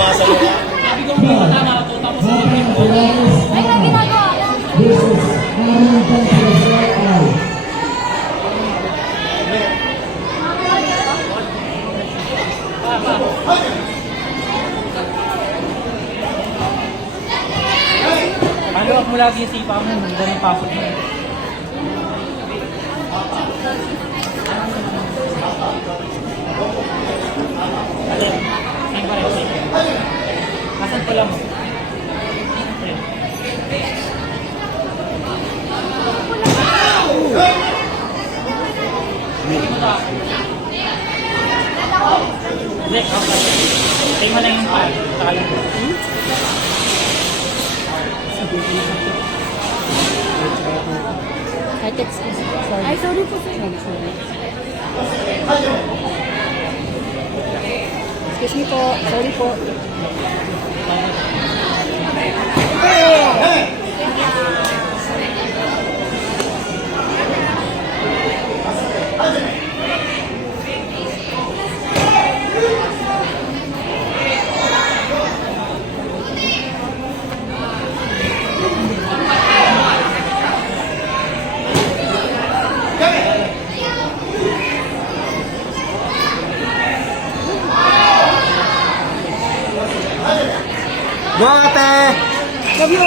umasa mo. Sabi ko may tama to, tapos Ay, na ginagawa. This is Aaron Gonzalez right now. Paluwag mo lagi yung sipa mo, hindi na pasok mo. Asan pala mo? Next, tayo mo lang yung pal. Sakalang mo. I text ko. Sorry. Ay, sorry po, sir. Sorry. Excuse me po. Sorry po. Go, ate! Love you.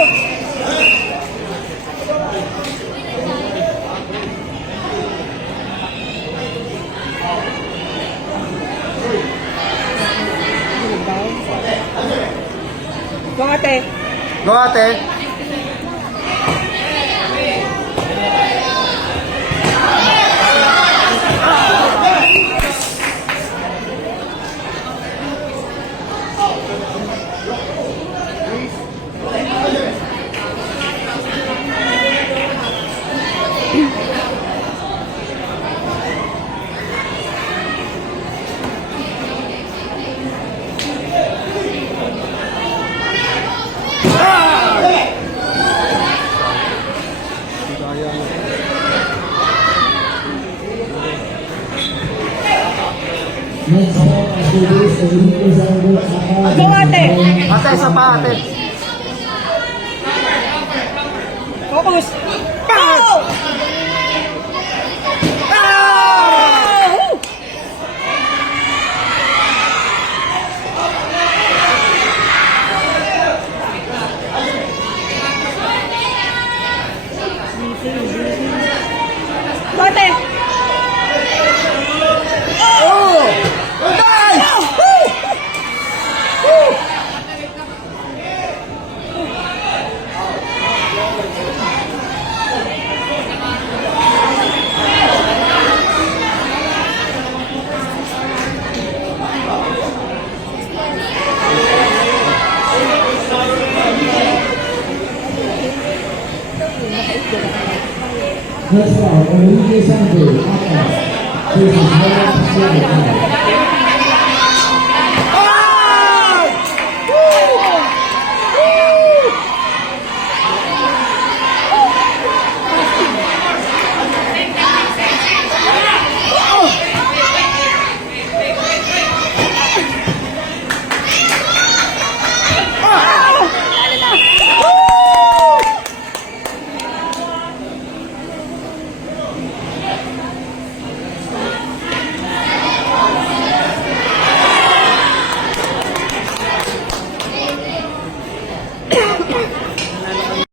Go, ate. Go, ate! Next up, after this, the representative of Go, ate! Ate, isa pa, ate! Focus! Go! Go, ate! Next up, Enrique Santos, Atas. This is Howard Pacific.